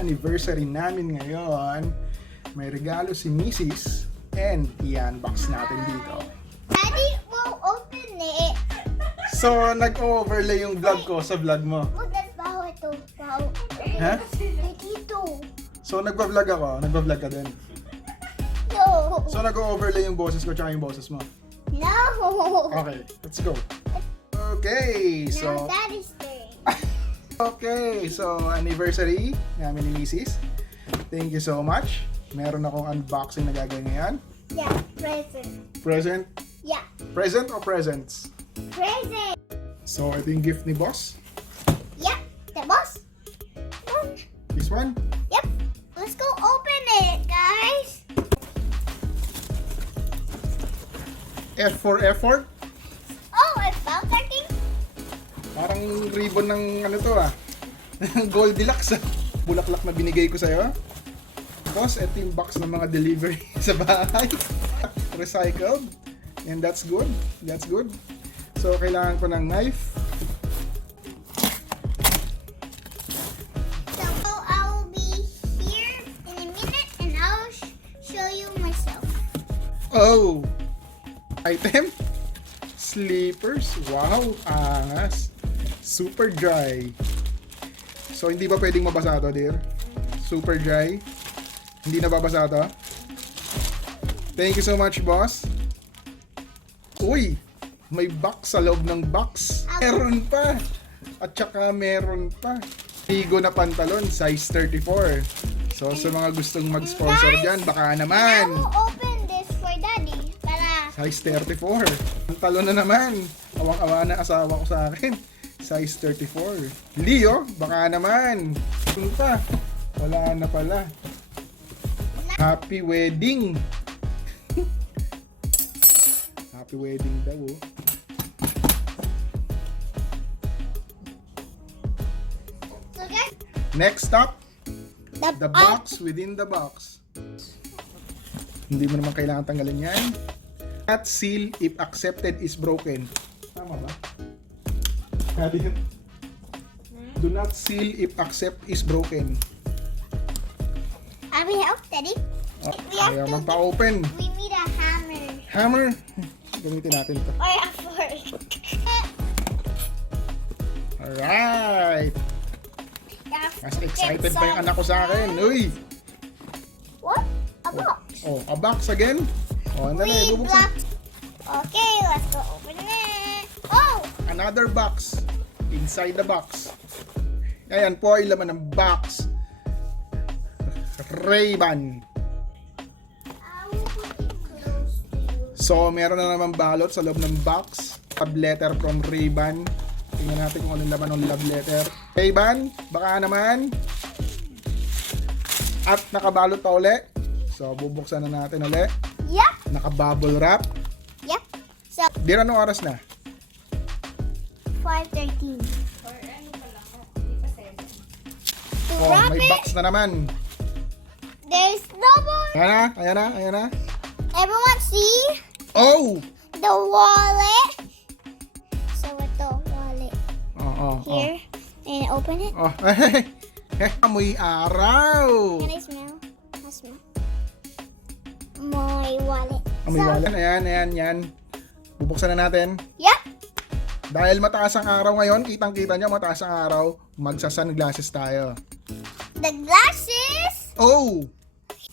anniversary namin ngayon. May regalo si Mrs. and i-unbox natin dito. Daddy will open it. So, nag-overlay yung vlog ko sa vlog mo. Oh, that's baho ito. Baho. Ha? Ay, dito. So, nagpa-vlog ako. Nagpa-vlog ka din. No. So, nag-overlay yung boses ko tsaka yung boses mo. No. Okay, let's go. Okay, Now so... Daddy's turn. Okay, so anniversary namin ni Mrs. Thank you so much. Meron akong unboxing na gagawin ngayon. Yeah, present. Present? Yeah, Present or presents? present. So, ito yung gift ni boss. Yeah, the boss. This one. Yep. Let's go open it, guys. F for effort. Oh, I found something. Parang ribbon ng ano to ah. Goldilocks ah. Bulaklak na binigay ko sa'yo. Tapos, ito yung box ng mga delivery sa bahay. Recycled. And that's good. That's good. So, kailangan ko ng knife. So I will be here in a minute, and I'll show you myself. Oh! Item? Slippers. Wow! Angas. Super dry. So, hindi ba pwedeng mabasa to, dear? Super dry. Hindi nababasa to? Thank you so much, boss. Uy! May box sa loob ng box. Meron pa! At saka meron pa. Bigo na pantalon, size 34. So, sa mga gustong mag-sponsor dyan, baka I naman. will open this for Daddy. Para. Size 34. Pantalon na naman. Awang-awa na asawa ko sa akin. Size 34. Leo, baka naman. Ano pa? Wala na pala. Happy wedding. Happy wedding daw. Oh. So guys, Next stop, the the box within the box. Hindi mo naman kailangan tanggalin yan. Not seal if accepted is broken. Tama ba? Sabi yun. Do not seal if accept is broken. I will help Daddy. Oh, We have ayaw to magpa-open. We need a hammer Hammer. Gamitin natin ito. or a fork. Alright. Mas excited pa yung anak ko sa akin. Uy! What? A box. Oh, a box again? Oh, andali, We bubuksan. blocked. Okay, let's go open it. Oh! Another box. Inside the box. Ayan po ay laman ng box. Ray-Ban. I will put it close to you. So, meron na naman balot sa loob ng box. Love letter from Ray-Ban. Tingnan natin kung anong laman ng love letter. Ray-Ban, baka naman. At nakabalot pa uli. So, bubuksan na natin uli. Yep. Naka-bubble wrap. Yep. So, Dir, anong oras na? 5:13. To Oh, wrap may it, box na naman. there's double. Ayan na, ayan na, ayan na. Everyone see Oh! the wallet. So ito, wallet Oh, here. And open it. Oh, amoy araw. Can I smell? I smell. My wallet. Amoy wallet. Ayan, ayan, yan. Bubuksan na natin. Yep. Dahil mataas ang araw ngayon, kitang-kita nyo, mataas ang araw, magsa-sunglasses tayo. The glasses. Oh!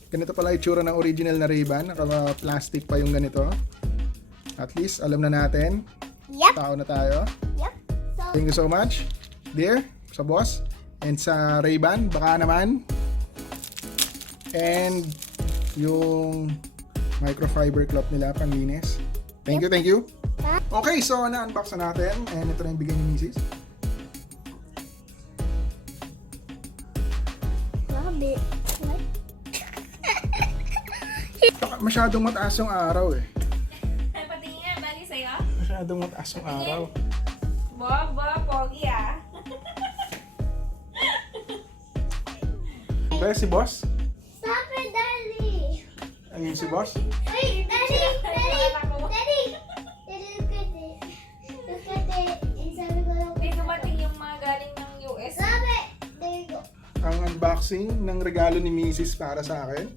Ganito pala itsura ng original na Ray-Ban. Naka-plastic pa yung ganito. At least, alam na natin. Yep. Tao na tayo. Yep. So Thank you so much, dear, sa boss. And sa Ray-Ban, baka naman. And yung microfiber cloth nila, panglinis. Thank you, thank you. Okay, so na-unbox na natin. And ito na yung bigay ni Mrs. rabbit. What? Masyadong mataas yung araw eh. Ay, patingin nga, bali sa'yo. Masyadong mataas yung araw. Boba, pogi ah. Kaya si boss? Stop it, Daddy. Ayun si boss? Wait, Daddy. Daddy. Daddy. Daddy, look at it. Look at it. Inside the May dumating yung mga galing ng US. Stop it. There you go. Ang unboxing unboxing ng regalo ni Mrs. para sa akin.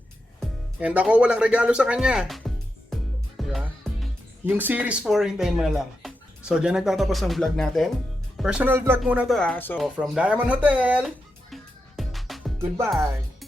And ako walang regalo sa kanya. Diba? Yung Series 4, hintayin mo na lang. So, dyan nagtatapos ang vlog natin. Personal vlog muna to So, from Diamond Hotel, goodbye!